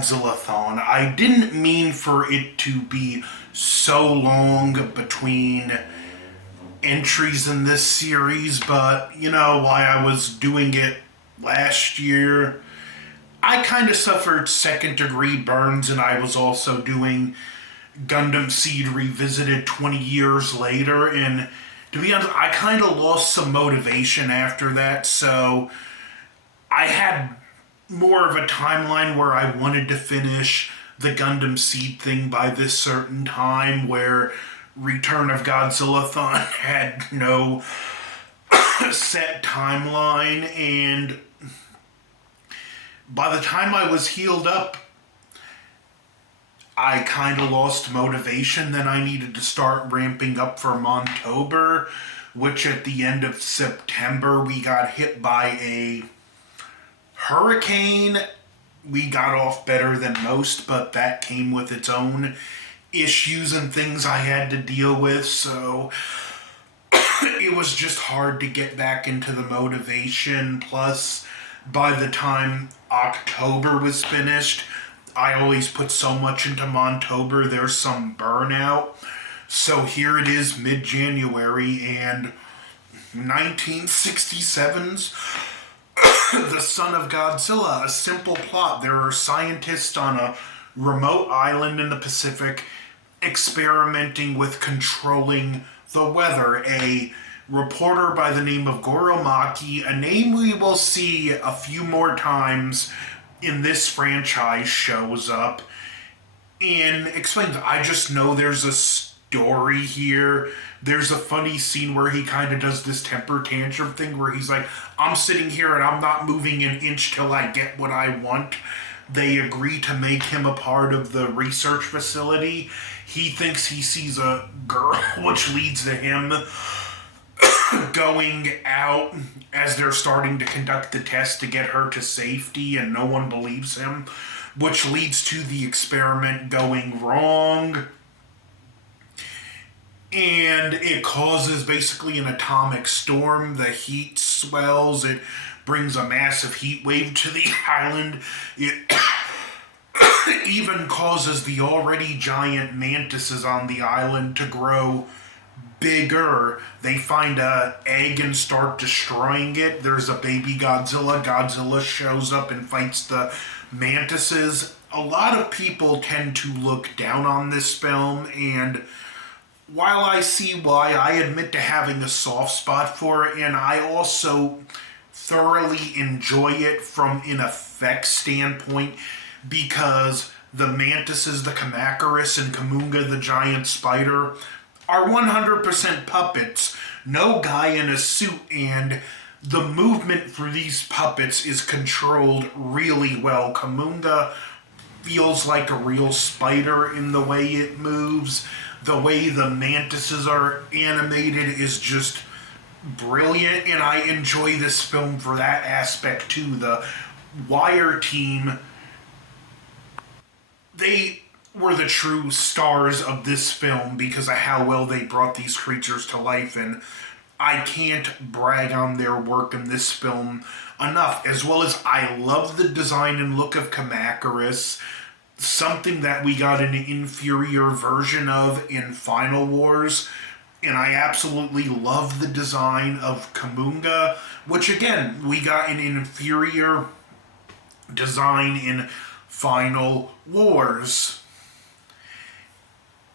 Godzillathon. I didn't mean for it to be so long between entries in this series, but while I was doing it last year, I kind of suffered second degree burns, and I was also doing Gundam Seed Revisited 20 years later, and to be honest, I kind of lost some motivation after that, so I had more of a timeline where I wanted to finish the Gundam Seed thing by this certain time, where Return of Godzillathon had no set timeline, and by the time I was healed up, I kind of lost motivation. Then I needed to start ramping up for Montober, which at the end of September we got hit by a hurricane. We got off better than most, but that came with its own issues and things I had to deal with, so it was just hard to get back into the motivation. Plus, by the time October was finished, I always put so much into Montober, there's some burnout. So here it is, mid-January, and 1967's The Son of Godzilla. A simple plot. There are scientists on a remote island in the Pacific experimenting with controlling the weather. A reporter by the name of Goromaki, a name we will see a few more times in this franchise, shows up and explains, I just know there's a story here. There's a funny scene where he kind of does this temper tantrum thing where he's like, I'm sitting here and I'm not moving an inch till I get what I want. They agree to make him a part of the research facility. He thinks he sees a girl, which leads to him going out as they're starting to conduct the test to get her to safety, and no one believes him, which leads to the experiment going wrong. And it causes basically an atomic storm. The heat swells. It brings a massive heat wave to the island. It even causes the already giant mantises on the island to grow bigger. They find a egg and start destroying it. There's a baby Godzilla. Godzilla shows up and fights the mantises. A lot of people tend to look down on this film, and while I see why, I admit to having a soft spot for it, and I also thoroughly enjoy it from an effects standpoint, because the mantises, the Kamacuras, and Kamunga, the giant spider, are 100% puppets. No guy in a suit, and the movement for these puppets is controlled really well. Kamunga feels like a real spider in the way it moves. The way the mantises are animated is just brilliant, and I enjoy this film for that aspect too. The Wire team, they were the true stars of this film because of how well they brought these creatures to life, and I can't brag on their work in this film enough. As well as I love the design and look of Kamacuras, something that we got an inferior version of in Final Wars, and I absolutely love the design of Kamunga, which again, we got an inferior design in Final Wars.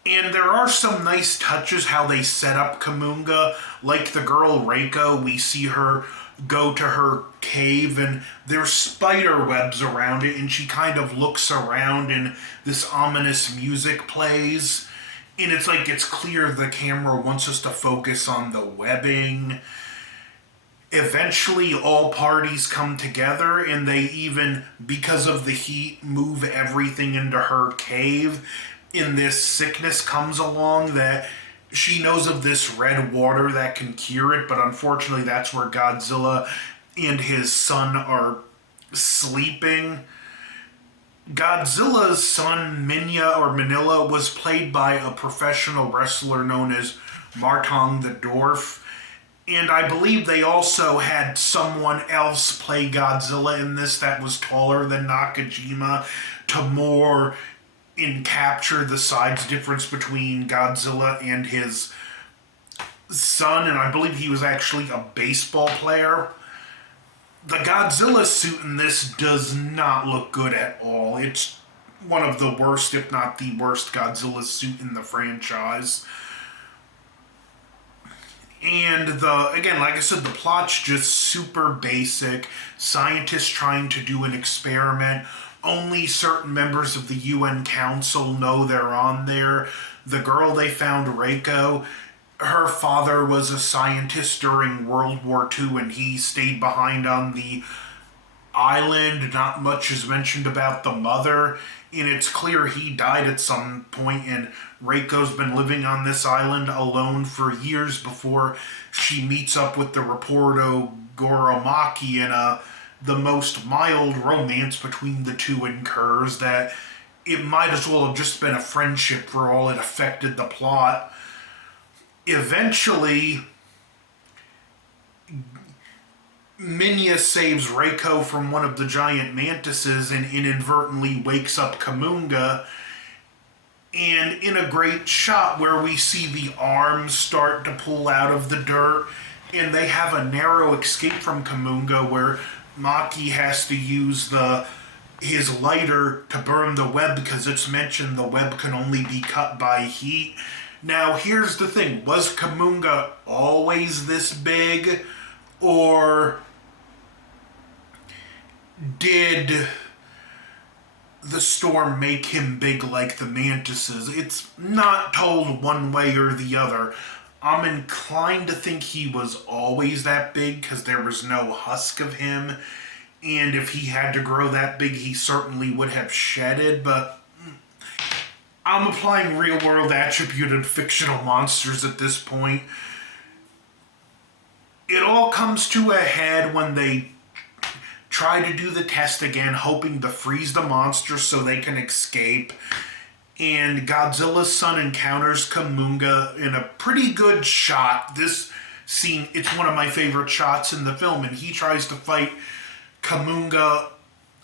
And there are some nice touches how they set up Kamunga, like the girl Reiko. We see her go to her cave and there's spider webs around it, and she kind of looks around and this ominous music plays, and it's like it's clear the camera wants us to focus on the webbing. Eventually all parties come together, and they even, because of the heat, move everything into her cave. And this sickness comes along that she knows of, this red water that can cure it, but unfortunately that's where Godzilla and his son are sleeping. Godzilla's son, Manila, was played by a professional wrestler known as Martong the Dwarf. And I believe they also had someone else play Godzilla in this that was taller than Nakajima. to more capture the size difference between Godzilla and his son, and I believe he was actually a baseball player. The Godzilla suit in this does not look good at all. It's one of the worst, if not the worst, Godzilla suit in the franchise. And again, like I said, the plot's just super basic. Scientists trying to do an experiment. Only certain members of the UN Council know they're on there. The girl they found, Reiko, her father was a scientist during World War II, and he stayed behind on the island. Not much is mentioned about the mother, and it's clear he died at some point, and Reiko's been living on this island alone for years before she meets up with the reporter Goromaki, and the most mild romance between the two occurs that it might as well have just been a friendship for all it affected the plot. Eventually, Minya saves Reiko from one of the giant mantises and inadvertently wakes up KAMUNGA. And in a great shot where we see the arms start to pull out of the dirt, and they have a narrow escape from KAMUNGA where Maki has to use his lighter to burn the web because it's mentioned the web can only be cut by heat. Now, here's the thing. Was KAMUNGA always this big? Or did the storm make him big like the mantises? It's not told one way or the other. I'm inclined to think he was always that big because there was no husk of him. And if he had to grow that big, he certainly would have shedded, but I'm applying real-world attributed fictional monsters at this point. It all comes to a head when they try to do the test again, hoping to freeze the monster so they can escape. And Godzilla's son encounters KAMUNGA in a pretty good shot. This scene, it's one of my favorite shots in the film, and he tries to fight KAMUNGA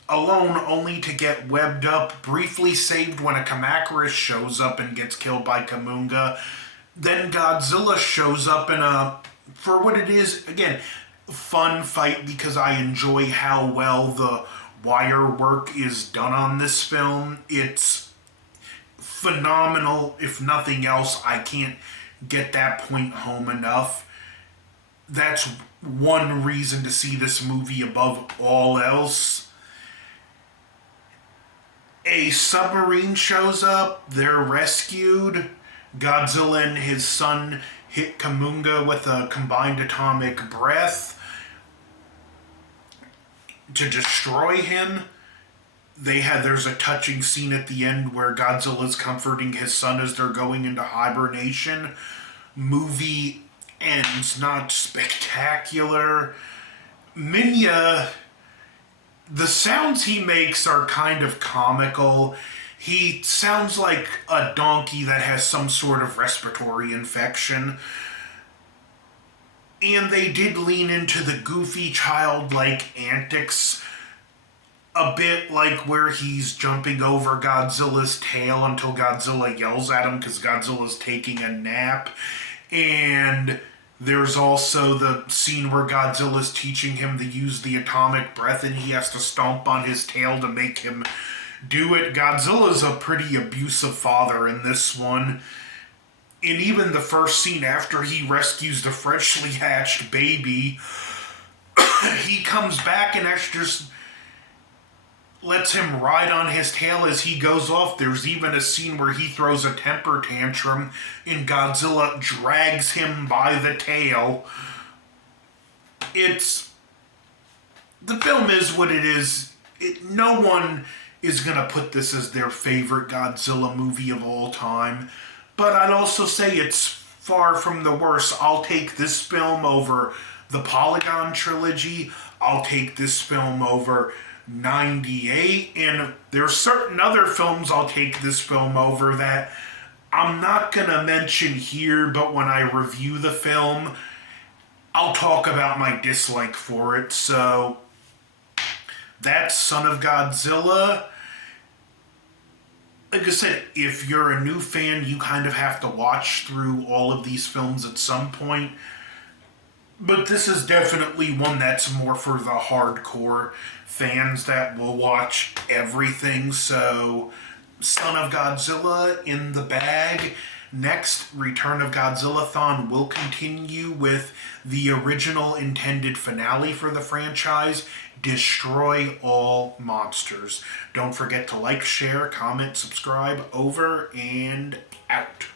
alone, only to get webbed up, briefly saved when a Kamacuras shows up and gets killed by KAMUNGA. Then Godzilla shows up in for what it is, again, fun fight because I enjoy how well the wire work is done on this film. It's phenomenal. If nothing else, I can't get that point home enough. That's one reason to see this movie above all else. A submarine shows up, they're rescued. Godzilla and his son hit KAMUNGA with a combined atomic breath to destroy him. There's a touching scene at the end where Godzilla's comforting his son as they're going into hibernation. Movie ends not spectacular. Minya, the sounds he makes are kind of comical. He sounds like a donkey that has some sort of respiratory infection. And they did lean into the goofy childlike antics a bit, like where he's jumping over Godzilla's tail until Godzilla yells at him because Godzilla's taking a nap. And there's also the scene where Godzilla's teaching him to use the atomic breath and he has to stomp on his tail to make him do it. Godzilla's a pretty abusive father in this one. And even the first scene after he rescues the freshly hatched baby, he comes back and just lets him ride on his tail as he goes off. There's even a scene where he throws a temper tantrum and Godzilla drags him by the tail. The film is what it is. No one is going to put this as their favorite Godzilla movie of all time. But I'd also say it's far from the worst. I'll take this film over the Polygon trilogy. I'll take this film over 98, and there's certain other films I'll take this film over that I'm not gonna mention here, but when I review the film, I'll talk about my dislike for it. So that's Son of Godzilla. like I said, if you're a new fan, you kind of have to watch through all of these films at some point. But this is definitely one that's more for the hardcore fans that will watch everything. So, Son of Godzilla in the bag. Next, Return of Godzillathon will continue with the original intended finale for the franchise, Destroy All Monsters. Don't forget to like, share, comment, subscribe. Over and out.